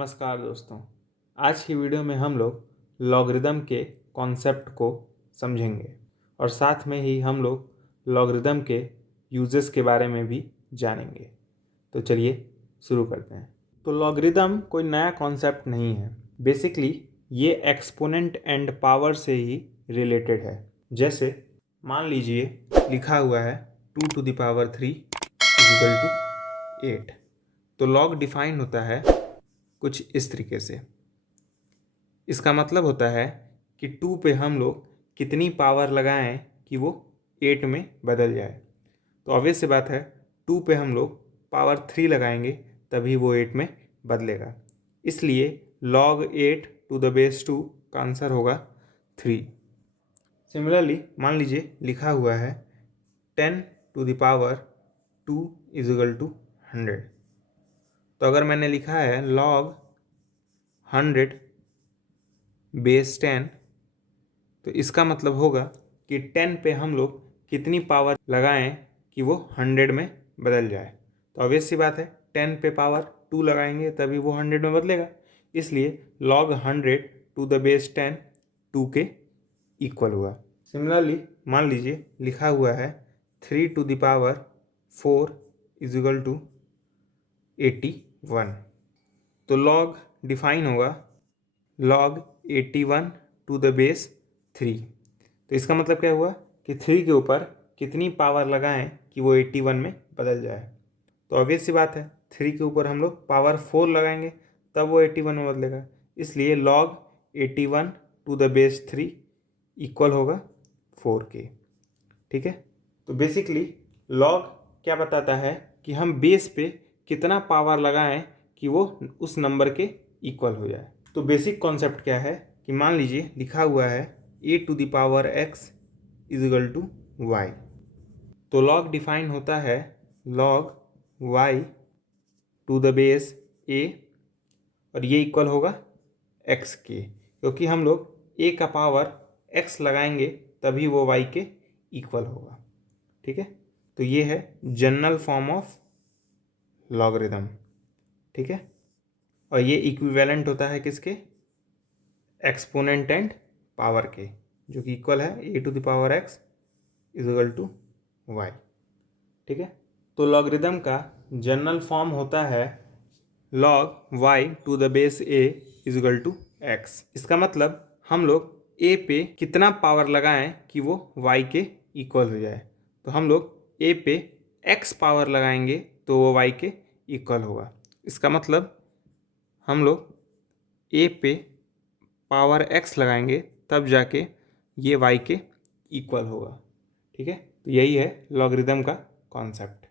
नमस्कार दोस्तों। आज की वीडियो में हम लोग लॉगरिदम के कॉन्सेप्ट को समझेंगे और साथ में ही हम लोग लॉगरिदम के यूजेस के बारे में भी जानेंगे। तो चलिए शुरू करते हैं। तो लॉगरिदम कोई नया कॉन्सेप्ट नहीं है। बेसिकली ये एक्सपोनेंट एंड पावर से ही रिलेटेड है। जैसे मान लीजिए लिखा हुआ है 2⁻³ = 8। तो लॉग डिफाइन होता है कुछ इस तरीके से। इसका मतलब होता है कि 2 पे हम लोग कितनी पावर लगाएं कि वो 8 में बदल जाए। तो ऑब्वियस सी बात है 2 पे हम लोग पावर 3 लगाएंगे तभी वो 8 में बदलेगा। इसलिए log 8⁻² का आंसर होगा 3। सिमिलरली मान लीजिए लिखा हुआ है 10⁻² = 100। तो अगर मैंने लिखा है log 100/10, तो इसका मतलब होगा कि 10 पे हम लोग कितनी पावर लगाएं कि वो 100 में बदल जाए। तो ऑब्वियस सी बात है 10 पे पावर 2 लगाएंगे तभी वो 100 में बदलेगा। इसलिए log 100/10 2 के इक्वल हुआ। सिमिलरली मान लीजिए लिखा हुआ है 3⁴ = 81। तो log डिफाइन होगा log 81⁻³ तो इसका मतलब क्या हुआ कि 3 के ऊपर कितनी पावर लगाएं कि वो 81 में बदल जाए। तो ऑब्वियस सी बात है 3 के ऊपर हम लोग पावर 4 लगाएंगे तब वो 81 में बदलेगा। इसलिए log 81⁻³ इक्वल होगा 4 के। ठीक है। तो बेसिकली log क्या बताता है कि हम बेस पे कितना पावर लगाएं कि वो उस नंबर के इक्वल हो जाए। तो बेसिक कॉन्सेप्ट क्या है कि मान लीजिए लिखा हुआ है a⁴x = y। तो log डिफाइन होता है log y⁴a और ये इक्वल होगा x के, क्योंकि हम लोग a का पावर x लगाएंगे तभी वो y के इक्वल होगा। ठीक है। तो ये है जनरल फॉर्म ऑफ लॉगरिदम। ठीक है। और ये इक्विवेलेंट होता है किसके? एक्सपोनेंट एंड पावर के, जो कि इक्वल है a⁴x = y। ठीक है। तो लॉगरिदम का जनरल फॉर्म होता है log y⁴a = x। इसका मतलब हम लोग a पे कितना पावर लगाएं कि वो y के इक्वल हो जाए। तो हम लोग a पे x पावर लगाएंगे तो वो y के इक्वल होगा। इसका मतलब हम लोग a पे पावर x लगाएंगे तब जाके ये y के इक्वल होगा। ठीक है। तो यही है लॉगरिदम का कॉन्सेप्ट।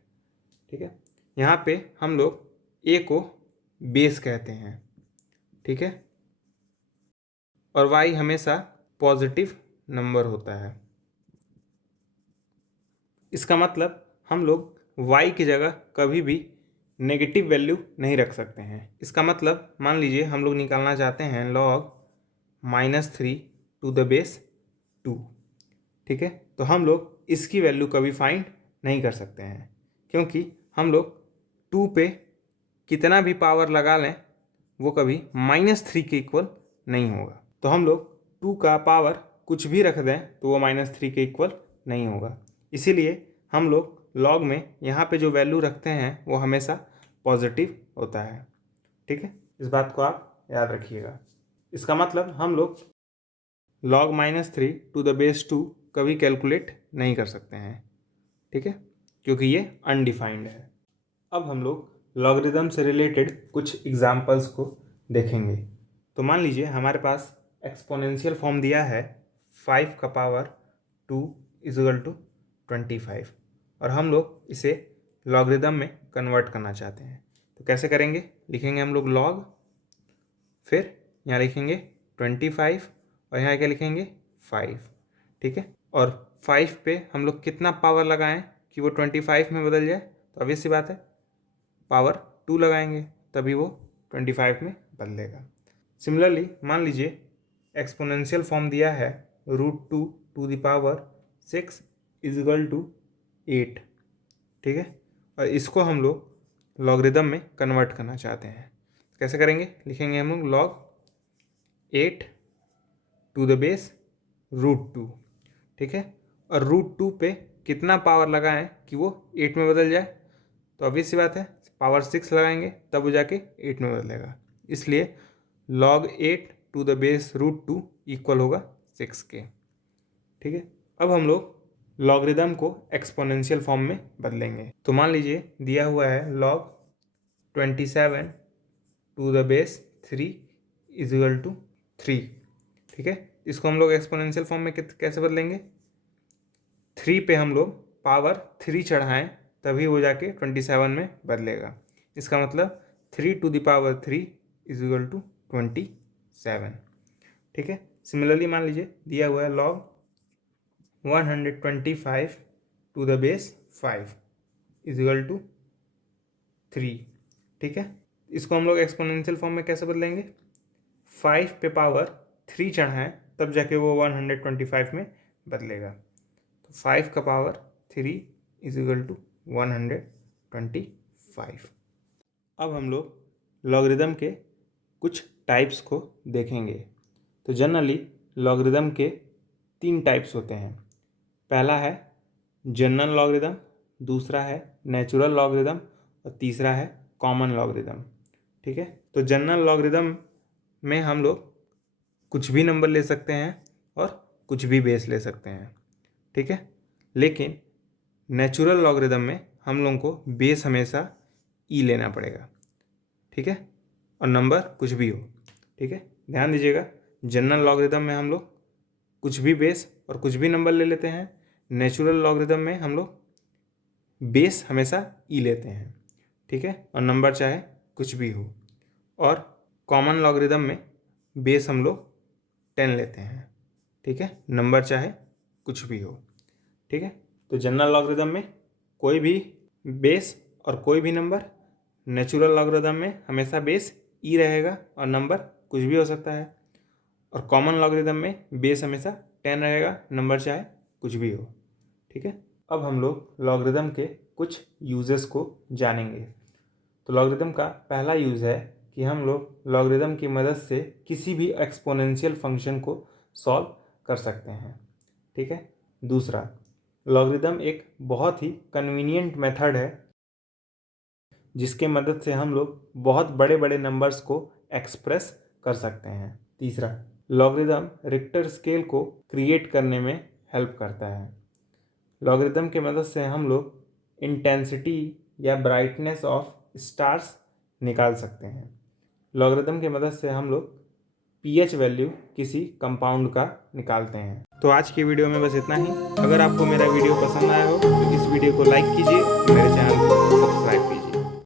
ठीक है। यहाँ पे हम लोग a को बेस कहते हैं। ठीक है। और y हमेशा पॉजिटिव नंबर होता है। इसका मतलब हम लोग y की जगह कभी भी नेगेटिव वैल्यू नहीं रख सकते हैं। इसका मतलब मान लीजिए हम लोग निकालना चाहते हैं log -3⁻²। ठीक है। तो हम लोग इसकी वैल्यू कभी फाइंड नहीं कर सकते हैं, क्योंकि हम लोग 2 पे कितना भी पावर लगा लें वो कभी -3 के इक्वल नहीं होगा। तो हम लोग 2 का पावर कुछ भी रख दें तो वो -3 के इक्वल नहीं होगा। इसीलिए हम लोग लॉग में यहाँ पे जो वैल्यू रखते हैं वो हमेशा पॉजिटिव होता है। ठीक है। इस बात को आप याद रखिएगा। इसका मतलब हम लोग log -3⁻² कभी कैलकुलेट नहीं कर सकते हैं। ठीक है, क्योंकि ये अनडिफाइंड है। अब हम लोग लॉगरिदम से रिलेटेड कुछ एग्जाम्पल्स को देखेंगे। तो मान लीजिए हमारे पास एक्सपोनेंशियल फॉर्म दिया है 5 का पावर 2 = 25 और हम लोग इसे लॉगरिदम में कन्वर्ट करना चाहते हैं। तो कैसे करेंगे? लिखेंगे हम लोग log, फिर यहाँ लिखेंगे 25 और यहाँ क्या लिखेंगे 5। ठीक है। और 5 पे हम लोग कितना पावर लगाएं कि वो 25 में बदल जाए? तो obvious सी बात है पावर 2 लगाएंगे तभी वो 25 में बदलेगा। सिमिलरली मान लीजिए एक्सपोनेंशियल फॉर्म दिया है √2⁶ = 8। ठीक है। और इसको हम लोग लॉगरिदम में कन्वर्ट करना चाहते हैं। कैसे करेंगे, लिखेंगे हम लोग लॉग 8 टू द बेस √2, ठीक है। और √2 पे कितना पावर लगाएं कि वो 8 में बदल जाए, तो ऑब्वियस सी बात है पावर 6 लगाएंगे तब वो जाके 8 में बदलेगा, इसलिए log 8 to the base √2 equal होगा 6 के, ठीक है। अब हम लोग लॉगरिदम को एक्सपोनेंशियल फॉर्म में बदलेंगे। तो मान लीजिए दिया हुआ है log 27 to the base 3 is equal to 3, ठीक है। इसको हम लोग एक्सपोनेंशियल फॉर्म में कैसे बदलेंगे, 3 पे हम लोग पावर 3 चढ़ाएं तभी वो जाके 27 में बदलेगा। इसका मतलब 3 to the power 3 is equal to 27, ठीक है। सिमिलरली मान लीजिए दिया हुआ है log 125 to the base 5 is equal to 3, ठीक है। इसको हम लोग एक्सपोनेंशियल फॉर्म में कैसे बदलेंगे, 5 पे पावर 3 चढ़ाएं तब जाके वो 125 में बदलेगा। तो 5 का पावर 3 इज इक्वल टू 125। अब हम लोग लॉगरिदम के कुछ टाइप्स को देखेंगे। तो जनरली लॉगरिदम के 3 टाइप्स होते हैं। पहला है जनरल लॉगरिदम, दूसरा है नेचुरल लॉगरिदम और तीसरा है कॉमन लॉगरिदम, ठीक है। तो जनरल लॉगरिदम में हम लोग कुछ भी नंबर ले सकते हैं और कुछ भी बेस ले सकते हैं, ठीक है। लेकिन नेचुरल लॉगरिदम में हम लोगों को बेस हमेशा ई लेना पड़ेगा, ठीक है, और नंबर कुछ भी हो, ठीक है। ध्यान दीजिएगा, जनरल लॉगरिदम में हम लोग कुछ भी बेस और कुछ भी नंबर ले लेते हैं, नेचुरल लॉगरिदम में हम लोग बेस हमेशा ई लेते हैं, ठीक है, और नंबर चाहे कुछ भी हो। और कॉमन लॉगरिदम में बेस हम लोग 10 लेते हैं, ठीक है, नंबर चाहे कुछ भी हो, ठीक है। तो जनरल लॉगरिदम में कोई भी बेस और कोई भी नंबर, नेचुरल लॉगरिदम में हमेशा बेस ई रहेगा और नंबर कुछ भी हो सकता है, और कॉमन लॉगरिदम में बेस हमेशा 10 रहेगा, नंबर चाहे कुछ भी हो, ठीक है। अब हम लोग लॉगरिदम के कुछ यूजेस को जानेंगे। तो लॉगरिदम का पहला यूज़ है कि हम लोग लॉगरिदम की मदद से किसी भी एक्सपोनेंशियल फंक्शन को सॉल्व कर सकते हैं, ठीक है। दूसरा, लॉगरिदम एक बहुत ही कन्वीनियंट मेथड है जिसके मदद से हम लोग बहुत बड़े बड़े नंबर्स को एक्सप्रेस कर सकते हैं। तीसरा, लॉगरिदम रिक्टर स्केल को क्रिएट करने में हेल्प करता है। लॉगरिदम की मदद से हम लोग इंटेंसिटी या ब्राइटनेस ऑफ स्टार्स निकाल सकते हैं। लॉगरिदम की मदद से हम लोग pH वैल्यू किसी कंपाउंड का निकालते हैं। तो आज की वीडियो में बस इतना ही। अगर आपको मेरा वीडियो पसंद आया हो तो इस वीडियो को लाइक कीजिए, मेरे चैनल को